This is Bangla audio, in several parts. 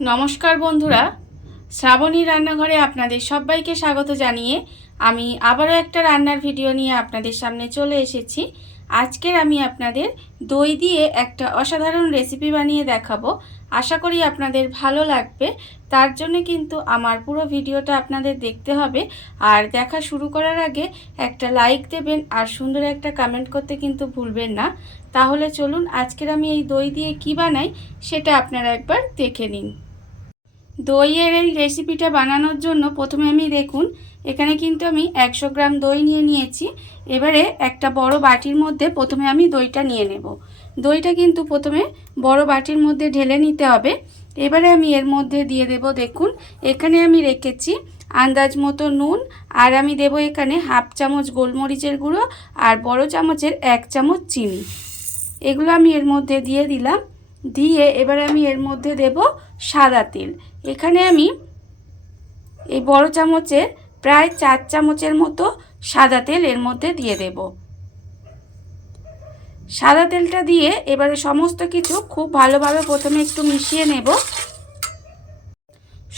নমস্কার বন্ধুরা, শ্রাবণী রান্নাঘরে আপনাদের সবাইকে স্বাগত জানিয়ে আমি আবারও একটা রান্নার ভিডিও নিয়ে আপনাদের সামনে চলে এসেছি। আজকের আমি আপনাদের দই দিয়ে একটা অসাধারণ রেসিপি বানিয়ে দেখাবো। আশা করি আপনাদের ভালো লাগবে। তার জন্য কিন্তু আমার পুরো ভিডিওটা আপনাদের দেখতে হবে। আর দেখা শুরু করার আগে একটা লাইক দেবেন আর সুন্দর একটা কমেন্ট করতে কিন্তু ভুলবেন না। তাহলে চলুন আজকের আমি এই দই দিয়ে কী বানাই সেটা আপনারা একবার দেখে নিন। দইয়ের এই রেসিপিটা বানানোর জন্য প্রথমে আমি দেখুন এখানে কিন্তু আমি 100 গ্রাম দই নিয়ে নিয়েছি। এবারে একটা বড় বাটির মধ্যে প্রথমে আমি দইটা নিয়ে নেব। দইটা কিন্তু প্রথমে বড় বাটির মধ্যে ঢেলে নিতে হবে। এবারে আমি এর মধ্যে দিয়ে দেব, দেখুন এখানে আমি রেখেছি আন্দাজ মতো নুন, আর আমি দেব এখানে হাফ চামচ গোলমরিচের গুঁড়ো আর বড় চামচের 1 চামচ চিনি। এগুলো আমি এর মধ্যে দিয়ে দিলাম। দিয়ে এবারে আমি এর মধ্যে দেব সাদা তেল। এখানে আমি এই বড় চামচের প্রায় 4 চামচের মতো সাদা তেল এর মধ্যে দিয়ে দেব। সাদা তেলটা দিয়ে এবারে সমস্ত কিছু খুব ভালোভাবে প্রথমে একটু মিশিয়ে নেব।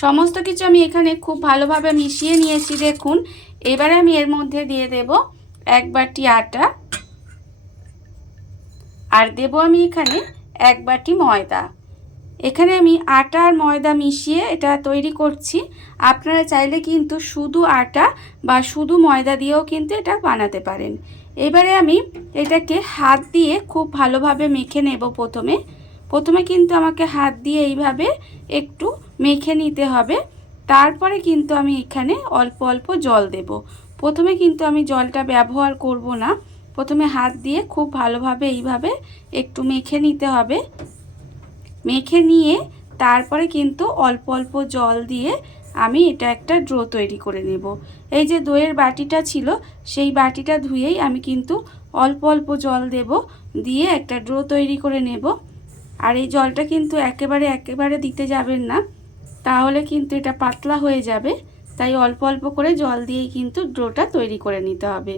সমস্ত কিছু আমি এখানে খুব ভালোভাবে মিশিয়ে নিয়েছি। দেখুন এবারে আমি এর মধ্যে দিয়ে দেব 1 বাটি আটা, আর দেব আমি এখানে 1 বাটি ময়দা। এখানে আমি আটা আর ময়দা মিশিয়ে এটা তৈরি করছি। আপনারা চাইলে কিন্তু শুধু আটা বা শুধু ময়দা দিয়েও কিন্তু এটা বানাতে পারেন। এবারে আমি এটাকে হাত দিয়ে খুব ভালোভাবে মেখে নেব। প্রথমে কিন্তু আমাকে হাত দিয়ে এইভাবে একটু মেখে নিতে হবে। তারপরে কিন্তু আমি এখানে অল্প অল্প জল দেব। প্রথমে কিন্তু আমি জলটা ব্যবহার করব না। প্রথমে হাত দিয়ে খুব ভালোভাবে এইভাবে একটু মেখে নিতে হবে। মেখে নিয়ে তারপরে কিন্তু অল্প অল্প জল দিয়ে আমি এটা একটা ডো তৈরি করে নেব। এই যে দইয়ের বাটিটা ছিল সেই বাটিটা ধুয়েই আমি কিন্তু অল্প অল্প জল দেব, দিয়ে একটা ডো তৈরি করে নেব। আর এই জলটা কিন্তু একেবারে দিতে যাবেন না, তাহলে কিন্তু এটা পাতলা হয়ে যাবে। তাই অল্প অল্প করে জল দিয়েই কিন্তু ডোটা তৈরি করে নিতে হবে।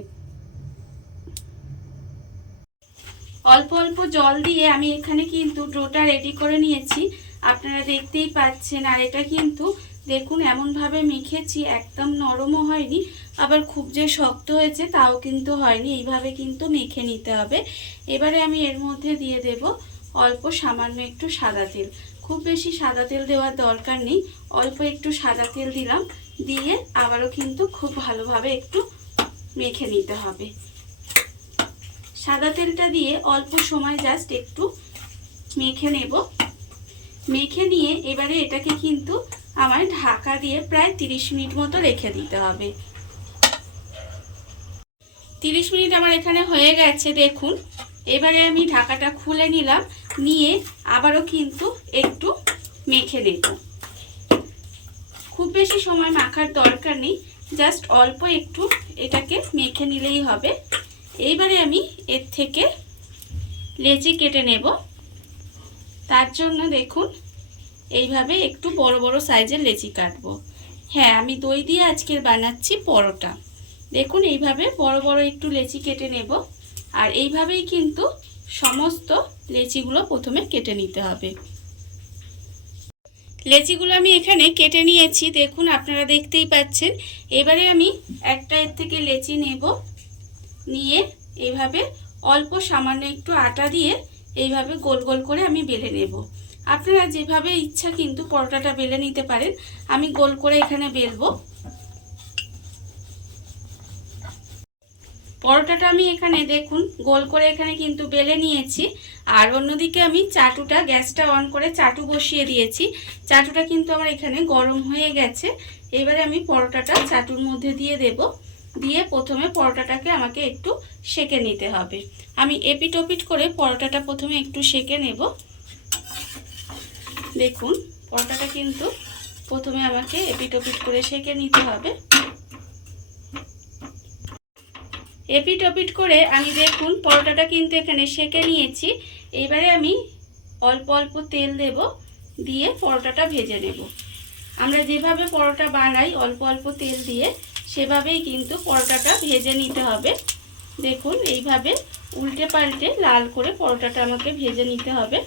অল্প অল্প জল দিয়ে আমি এখানে কিন্তু ডোটা রেডি করে নিয়েছি, আপনারা দেখতেই পাচ্ছেন। আর এটা কিন্তু দেখুন এমনভাবে মেখেছি, একদম নরমও হয়নি আবার খুব যে শক্ত হয়েছে তাও কিন্তু হয়নি। এইভাবে কিন্তু মেখে নিতে হবে। এবারে আমি এর মধ্যে দিয়ে দেব অল্প সামান্য একটু সাদা তেল। খুব বেশি সাদা তেল দেওয়ার দরকার নেই, অল্প একটু সাদা তেল দিলাম। দিয়ে আবারও কিন্তু খুব ভালোভাবে একটু মেখে নিতে হবে। সাদা তেলটা দিয়ে অল্প সময় জাস্ট একটু মেখে নেব। মেখে নিয়ে এবারে এটাকে কিন্তু আমার ঢাকা দিয়ে প্রায় 30 মিনিট মতো রেখে দিতে হবে। 30 মিনিট আমার এখানে হয়ে গেছে। দেখুন এবারে আমি ঢাকাটা খুলে নিলাম, নিয়ে আবারও কিন্তু একটু মেখে নেব। খুব বেশি সময় মাখার দরকার নেই, জাস্ট অল্প একটু এটাকে মেখে নিলেই হবে। এইবারে আমি এর থেকে লেচি কেটে নেব। তার জন্য দেখুন এইভাবে একটু বড় বড় সাইজের লেচি কাটবো। হ্যাঁ, আমি দই দিয়ে আজকের বানাচ্ছি পরোটা। দেখুন এইভাবে বড় বড় একটু লেচি কেটে নেব। আর এইভাবেই কিন্তু সমস্ত লেচিগুলো প্রথমে কেটে নিতে হবে। লেচিগুলো আমি এখানে কেটে নিয়েছি, দেখুন আপনারা দেখতেই পাচ্ছেন। এবারে আমি একটা এর থেকে লেচি নেব, নিয়ে এইভাবে অল্প সামান্য একটু আটা দিয়ে এইভাবে গোল গোল করে আমি বেলে নেব। আপনারা যেভাবে ইচ্ছা কিন্তু পরোটাটা বেলে নিতে পারেন। আমি গোল করে এখানে বেলবো। পরোটাটা আমি এখানে দেখুন গোল করে এখানে কিন্তু বেলে নিয়েছি। আর অন্যদিকে আমি চাটুটা গ্যাসটা অন করে চাটু বসিয়ে দিয়েছি। চাটুটা কিন্তু আমার এখানে গরম হয়ে গেছে। এবারে আমি পরোটাটা চাটুর মধ্যে দিয়ে দেব। দিয়ে প্রথমে পরোটাটাকে আমাকে একটু সেঁকে নিতে হবে। আমি এপিট ওপিট করে পরোটাটা প্রথমে একটু সেঁকে নেব। দেখুন পরোটাটা কিন্তু প্রথমে আমাকে এপিট ওপিট করে সেঁকে নিতে হবে। এপিট ওপিট করে আমি দেখুন পরোটাটা কিন্তু এখানে সেঁকে নিয়েছি। এবারে আমি অল্প অল্প তেল দেব, দিয়ে পরোটাটা ভেজে নেব। আমরা যেভাবে পরোটা বানাই অল্প অল্প তেল দিয়ে, সেভাবেই কিন্তু পরোটাটা ভেজে নিতে হবে। দেখুন এইভাবে উল্টে পাল্টে লাল করে পরোটাটা আমাকে ভেজে নিতে হবে।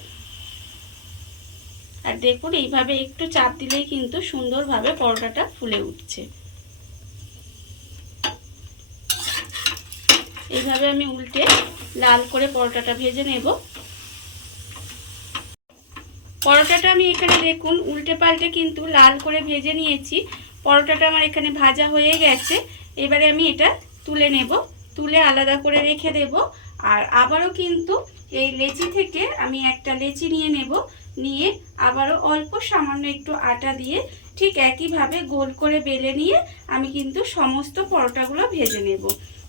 আর দেখুন এইভাবে একটু চাপ দিলেই কিন্তু সুন্দরভাবে পরোটাটা ফুলে উঠছে। এইভাবে আমি উল্টে লাল করে পরোটাটা ভেজে নেব। পরোটাটা আমি এখানে দেখুন উল্টে পাল্টে কিন্তু লাল করে ভেজে নিয়েছি। পরোটাটা আমার এখানে ভাজা হয়ে গেছে। এবারে আমি এটা তুলে নেব, তুলে আলাদা করে রেখে দেব। আর আবারও কিন্তু এই লেচি থেকে আমি একটা লেচি নিয়ে নেব, নিয়ে আবারও অল্প সামান্য একটু আটা দিয়ে ঠিক একইভাবে গোল করে বেলে নিয়ে আমি কিন্তু সমস্ত পরোটাগুলো ভেজে নেব।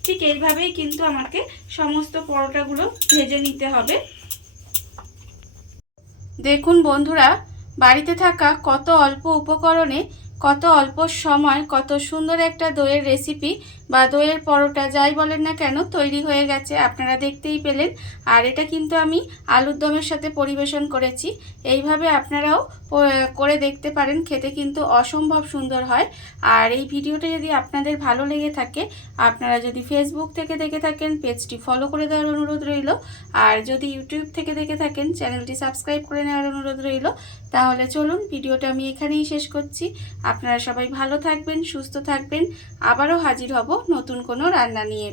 ঠিক এইভাবেই কিন্তু আমাকে সমস্ত পরোটাগুলো ভেজে নিতে হবে। দেখুন বন্ধুরা, বাড়িতে থাকা কত অল্প উপকরণে কত অল্প সময় কত সুন্দর একটা দইয়ের রেসিপি বা দইয়ের পরোটা যাই বলেন না কেন তৈরি হয়ে গেছে, আপনারা দেখতেই পেলেন। আর এটা কিন্তু আমি আলুর দমের সাথে পরিবেশন করেছি। এইভাবে আপনারাও করে দেখতে পারেন, খেতে কিন্তু অসম্ভব সুন্দর হয়। আর এই ভিডিওটা যদি আপনাদের ভালো লেগে থাকে, আপনারা যদি ফেসবুক থেকে দেখে থাকেন পেজটি ফলো করে দেওয়ার অনুরোধ রইল। আর যদি ইউটিউব থেকে দেখে থাকেন চ্যানেলটি সাবস্ক্রাইব করে নেওয়ার অনুরোধ রইল। তাহলে চলুন ভিডিওটা আমি এখানেই শেষ করছি। আপনারা সবাই ভালো থাকবেন, সুস্থ থাকবেন। আবারও হাজির হব নতুন কোনো রান্না নিয়ে।